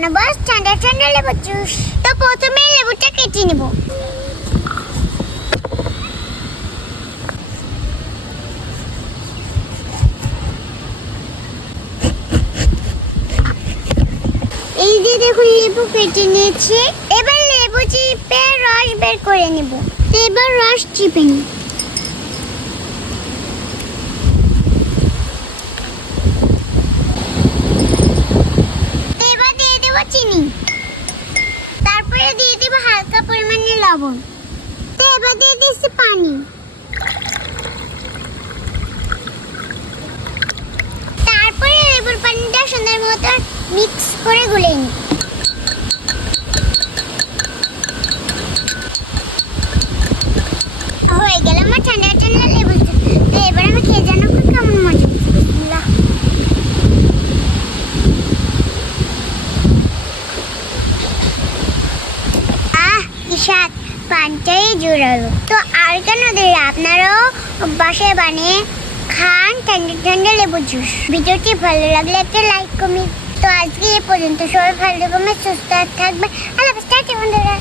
বানাবো ঠান্ডা ঠান্ডা লেবু জুস। তো প্রথমে লেবুটা কেটে নেব। এই যে দেখুন লেবু কেটে নিয়েছি। এবার লেবু চিপে রস বের করে নেব। এবার রস চিপে নিই। এবার দিয়ে দেব চিনি, তারপরে দিয়ে দেব হালকা পরিমাণে লবণ। তো এবার দিয়ে দিচ্ছি পানি। তারপরে লেবুর পানিটা সুন্দর মতো মিক্স করে গুলে নিই। হয়ে গেল আমার ঠান্ডা ঠান্ডা লেবু জুস। তো এবার আমি খেয়ে জানো কেমন মজা। বিসমিল্লাহ। কি স্বাদ, পানটাই জোরালো। তো আর কেন দেরি, আপনারাও বাসায় বানিয়ে খান ঠান্ডা ঠান্ডা লেবু জুস। ভিডিওটি ভালো লাগলে একটা লাইক কমেন্ট। তো আজকে এই পর্যন্ত, সবাই ভালো থাকবেন, সুস্থ থাকবেন। আল্লাহ হাফেজ, টাটা বন্ধুরা।